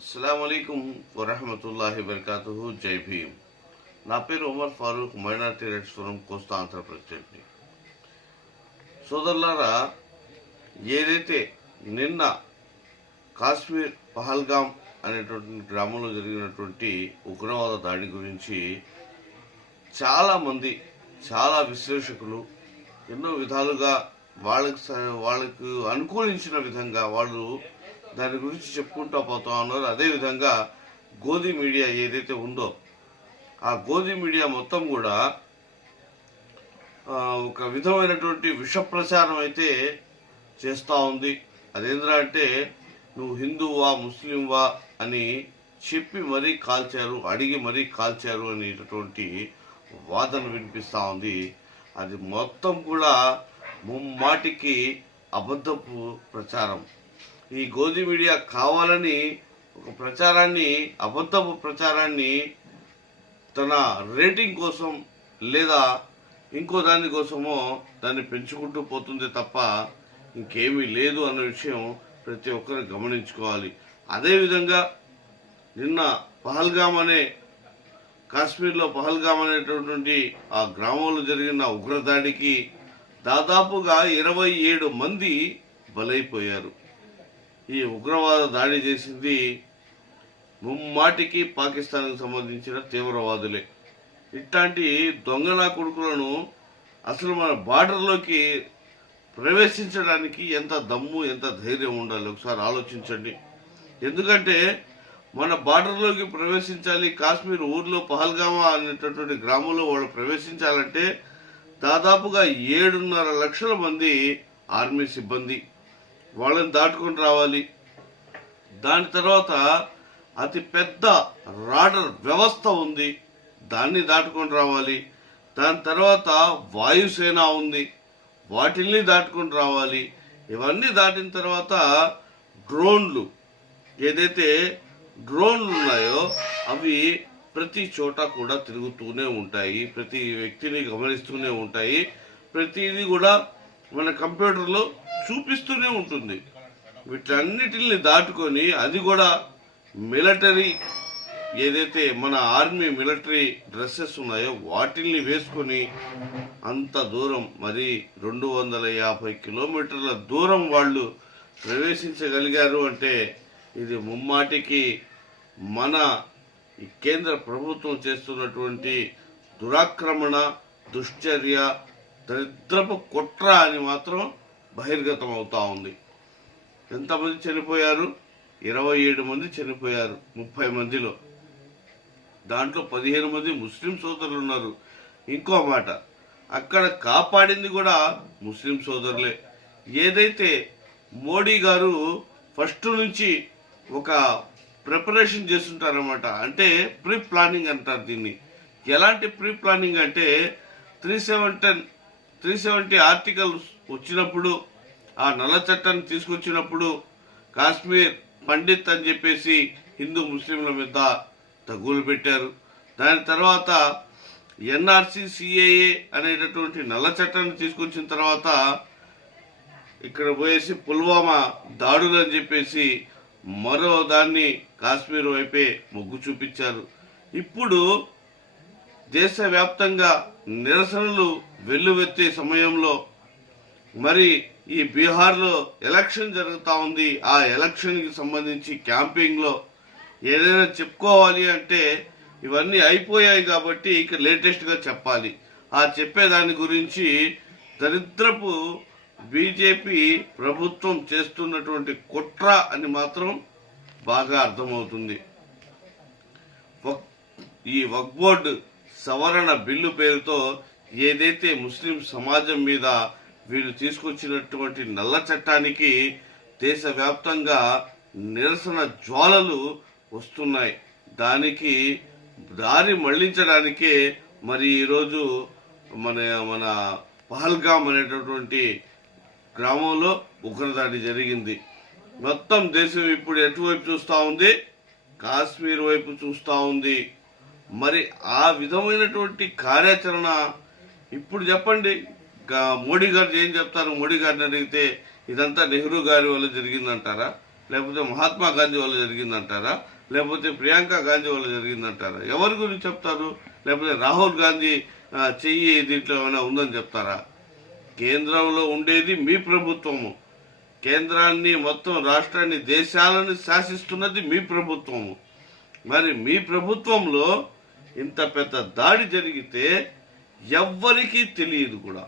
అస్సలాముఅలైకుం వరహమతుల్లాహి వబర్కాతుహు. జై భీమ్. నా పేరు Umar Farooq, minority rights forum Kosta Andhra ప్రెసిడెంట్ని. సోదరులారా, ఏదైతే నిన్న కాశ్మీర్ పహల్గాం అనేటువంటి గ్రామంలో జరిగినటువంటి ఉగ్రవాద దాడి గురించి చాలామంది, చాలా విశ్లేషకులు ఎన్నో విధాలుగా వాళ్ళకు అనుకూలించిన విధంగా వాళ్ళు దాని గురించి చెప్పుకుంటూ పోతా ఉన్నారు. అదేవిధంగా గోధి మీడియా ఏదైతే ఉందో ఆ గోధి మీడియా మొత్తం కూడా ఒక విధమైనటువంటి విష ప్రచారం అయితే చేస్తూ ఉంది. అదేంద్రా అంటే నువ్వు హిందువా ముస్లింవా అని చెప్పి మరీ కాల్చారు, అడిగి మరీ కాల్చారు అనేటటువంటి వాదన వినిపిస్తూ ఉంది. అది మొత్తం కూడా ముమ్మాటికి అబద్ధపు ప్రచారం. ఈ గోధి మీడియా కావాలని ఒక ప్రచారాన్ని, అబద్ధపు ప్రచారాన్ని తన రేటింగ్ కోసం లేదా ఇంకో దానికోసమో దాన్ని పెంచుకుంటూ పోతుంది తప్ప ఇంకేమీ లేదు అన్న విషయం ప్రతి ఒక్కరు గమనించుకోవాలి. అదేవిధంగా నిన్న పహల్గాం అనే కాశ్మీర్లో పహల్గాం అనేటటువంటి ఆ గ్రామంలో జరిగిన ఉగ్రదాడికి దాదాపుగా 27 మంది బలైపోయారు. ఈ ఉగ్రవాద దాడి చేసింది ముమ్మాటికి పాకిస్తాన్కి సంబంధించిన తీవ్రవాదులే. ఇట్లాంటి దొంగనా కొడుకులను అసలు మన బార్డర్లోకి ప్రవేశించడానికి ఎంత దమ్ము, ఎంత ధైర్యం ఉండాలి ఒకసారి ఆలోచించండి. ఎందుకంటే మన బార్డర్లోకి ప్రవేశించాలి, కాశ్మీర్ ఊర్లో పహల్గామా అనేటటువంటి గ్రామంలో వాళ్ళు ప్రవేశించాలంటే దాదాపుగా 7.5 లక్షల మంది ఆర్మీ సిబ్బంది వాళ్ళని దాటుకొని రావాలి. దాని తర్వాత అతి పెద్ద రాడర్ వ్యవస్థ ఉంది, దాన్ని దాటుకొని రావాలి. దాని తర్వాత వాయుసేన ఉంది, వాటిల్ని దాటుకొని రావాలి. ఇవన్నీ దాటిన తర్వాత డ్రోన్లు, ఏదైతే డ్రోన్లు ఉన్నాయో అవి ప్రతి చోట కూడా తిరుగుతూనే ఉంటాయి, ప్రతి వ్యక్తిని గమనిస్తూనే ఉంటాయి, ప్రతిదీ కూడా మన కంప్యూటర్లో చూపిస్తూనే ఉంటుంది. వీటన్నిటిని దాటుకొని అది కూడా మిలిటరీ, ఏదైతే మన ఆర్మీ మిలిటరీ డ్రెస్సెస్ ఉన్నాయో వాటిల్ని వేసుకొని అంత దూరం, మరి 250 కిలోమీటర్ల దూరం వాళ్ళు ప్రవేశించగలిగారు అంటే ఇది ముమ్మాటికి మన కేంద్ర ప్రభుత్వం చేస్తున్నటువంటి దురాక్రమణ, దుశ్చర్య, దరిద్రపు కుట్ర అని మాత్రం బహిర్గతం అవుతా ఉంది. ఎంతమంది చనిపోయారు? 27 మంది చనిపోయారు 30 మందిలో. దాంట్లో 15 మంది ముస్లిం సోదరులు ఉన్నారు. ఇంకో మాట, అక్కడ కాపాడింది కూడా ముస్లిం సోదరులే. ఏదైతే మోడీ గారు ఫస్ట్ నుంచి ఒక ప్రిపరేషన్ చేస్తుంటారన్నమాట, అంటే ప్రీ ప్లానింగ్ అంటారు దీన్ని. ఎలాంటి ప్రీ ప్లానింగ్ అంటే 370 ఆర్టికల్ వచ్చినప్పుడు, ఆ నల్ల చట్టాన్ని తీసుకొచ్చినప్పుడు కాశ్మీర్ పండిత్ అని చెప్పేసి హిందూ ముస్లింల మీద తగ్గులు పెట్టారు. దాని తర్వాత ఎన్ఆర్సీ సిఏఏ అనేటటువంటి నల్ల చట్టాన్ని తీసుకొచ్చిన తర్వాత ఇక్కడ పోయేసి పుల్వామా దాడులు అని చెప్పేసి మరో దాన్ని కాశ్మీర్ వైపే మొగ్గు చూపించారు. ఇప్పుడు దేశవ్యాప్తంగా నిరసనలు వెల్లువెత్తే సమయంలో మరి ఈ బీహార్లో ఎలక్షన్ జరుగుతూ ఉంది. ఆ ఎలక్షన్కి సంబంధించి క్యాంపెయిన్లో ఏదైనా చెప్పుకోవాలి అంటే ఇవన్నీ అయిపోయాయి కాబట్టి ఇక లేటెస్ట్గా చెప్పాలి. ఆ చెప్పేదాని గురించి దరిద్రపు బీజేపీ ప్రభుత్వం చేస్తున్నటువంటి కుట్ర అని మాత్రం బాగా అర్థమవుతుంది. ఈ వక్ఫ్ బోర్డు సవరణ బిల్లు పేరుతో ఏదైతే ముస్లిం సమాజం మీద వీళ్ళు తీసుకొచ్చినటువంటి నల్ల చట్టానికి దేశవ్యాప్తంగా నిరసన జ్వాలలు వస్తున్నాయి. దానికి దారి మళ్లించడానికే మరి ఈరోజు మన పహల్గాం అనేటటువంటి గ్రామంలో ఉగ్రదాడి జరిగింది. మొత్తం దేశం ఇప్పుడు ఎటువైపు చూస్తూ ఉంది? కాశ్మీర్ వైపు చూస్తూ ఉంది. మరి ఆ విధమైనటువంటి కార్యాచరణ ఇప్పుడు చెప్పండి, మోడీ గారు ఏం చెప్తారు? మోడీ గారిని అడిగితే ఇదంతా నెహ్రూ గారి వల్ల జరిగిందంటారా? లేకపోతే మహాత్మా గాంధీ వల్ల జరిగిందంటారా, లేకపోతే ప్రియాంక గాంధీ వల్ల జరిగిందంటారా? ఎవరి గురించి చెప్తారు? లేకపోతే రాహుల్ గాంధీ చెయ్యి దీంట్లో ఏమైనా ఉందని చెప్తారా? కేంద్రంలో ఉండేది మీ ప్రభుత్వము. కేంద్రాన్ని, మొత్తం రాష్ట్రాన్ని, దేశాలను శాసిస్తున్నది మీ ప్రభుత్వము. మరి మీ ప్రభుత్వంలో ఇంత పెద్ద దాడి జరిగితే ఎవ్వరికీ తెలియదు కూడా,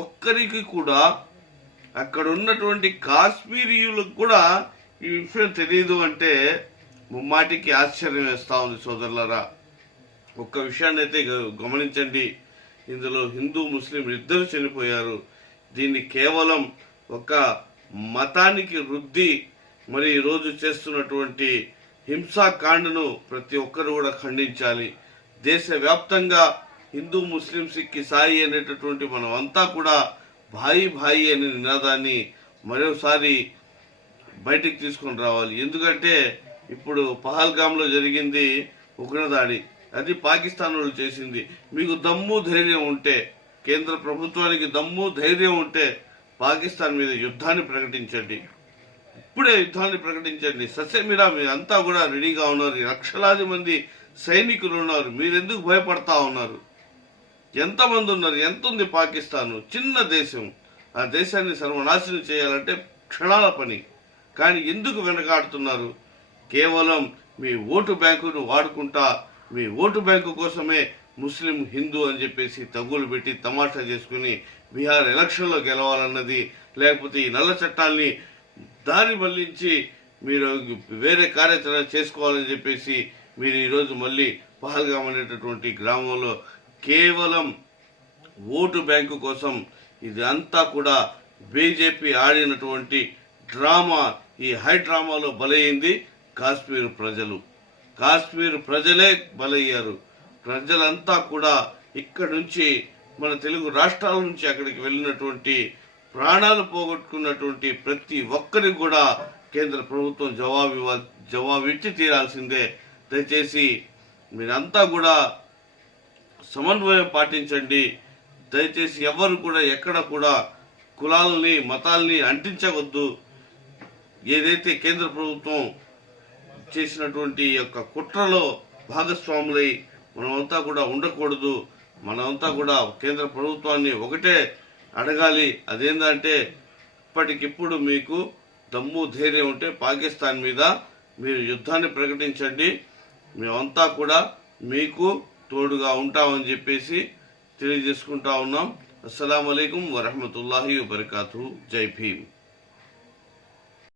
ఒక్కరికి కూడా, అక్కడ ఉన్నటువంటి కాశ్మీరీయులకు కూడా ఈ విషయం తెలియదు అంటే ముమ్మాటికి ఆశ్చర్యం వేస్తా ఉంది సోదరులారా. ఒక్క విషయాన్ని అయితే గమనించండి, ఇందులో హిందూ ముస్లిం ఇద్దరు చనిపోయారు. దీన్ని కేవలం ఒక మతానికి రుద్ది మరి ఈరోజు చేస్తున్నటువంటి హింసాకాండను ప్రతి ఒక్కరు కూడా ఖండించాలి. దేశవ్యాప్తంగా హిందూ ముస్లిం సిక్ ఇసాయి అనేటటువంటి మనం అంతా కూడా భాయి భాయి అనే నినాదాన్ని మరోసారి బయటికి తీసుకొని రావాలి. ఎందుకంటే ఇప్పుడు పహల్గామ్లో జరిగింది ఉగ్రదాడి, అది పాకిస్తాన్ వాళ్ళు చేసింది. మీకు దమ్ము ధైర్యం ఉంటే, కేంద్ర ప్రభుత్వానికి దమ్ము ధైర్యం ఉంటే పాకిస్తాన్ మీద యుద్ధాన్ని ప్రకటించండి. ఇప్పుడే యుద్ధాన్ని ప్రకటించండి. ససేమిరా మీరంతా కూడా రెడీగా ఉన్నారు. లక్షలాది మంది సైనికులు ఉన్నారు. మీరెందుకు భయపడతా ఉన్నారు? ఎంతమంది ఉన్నారు? ఎంత ఉంది పాకిస్తాన్? చిన్న దేశం. ఆ దేశాన్ని సర్వనాశనం చేయాలంటే క్షణాల పని. కానీ ఎందుకు వెనకాడుతున్నారు? కేవలం మీ ఓటు బ్యాంకును వాడుకుంటా, మీ ఓటు బ్యాంకు కోసమే ముస్లిం హిందూ అని చెప్పేసి తగులు పెట్టి తమాషా చేసుకుని బీహార్ ఎలక్షన్లో గెలవాలన్నది, లేకపోతే ఈ నల్ల చట్టాల్ని దారి మళ్లించి మీరు వేరే కార్యాచరణ చేసుకోవాలని చెప్పేసి మీరు ఈరోజు మళ్ళీ పహల్గామ్ అనేటటువంటి గ్రామంలో కేవలం ఓటు బ్యాంకు కోసం ఇది అంతా కూడా బీజేపీ ఆడినటువంటి డ్రామా. ఈ హై డ్రామాలో బలైంది కాశ్మీర్ ప్రజలు. కాశ్మీర్ ప్రజలే బలయ్యారు. ప్రజలంతా కూడా ఇక్కడ నుంచి, మన తెలుగు రాష్ట్రాల నుంచి అక్కడికి వెళ్ళినటువంటి, ప్రాణాలు పోగొట్టుకున్నటువంటి ప్రతి ఒక్కరికి కూడా కేంద్ర ప్రభుత్వం జవాబిచ్చి తీరాల్సిందే. దయచేసి మీరంతా కూడా సమన్వయం పాటించండి. దయచేసి ఎవరు కూడా ఎక్కడ కూడా కులాలని, మతాల్ని అంటించవద్దు. ఏదైతే కేంద్ర ప్రభుత్వం చేసినటువంటి యొక్క కుట్రలో భాగస్వాములై మనమంతా కూడా ఉండకూడదు. మనమంతా కూడా కేంద్ర ప్రభుత్వాన్ని ఒకటే అడగాలి. అదేంటంటే ఇప్పటికిప్పుడు మీకు దమ్ము ధైర్యం ఉంటే పాకిస్తాన్ మీద మీరు యుద్ధాన్ని ప్రకటించండి. మేమంతా కూడా మీకు తోడుగా ఉంటామని చెప్పేసి తెలియజేసుకుంటా ఉన్నాం. అస్సలాము అలైకుం వరహమతుల్లాహి వబరకాతుహు. జై భీమ్.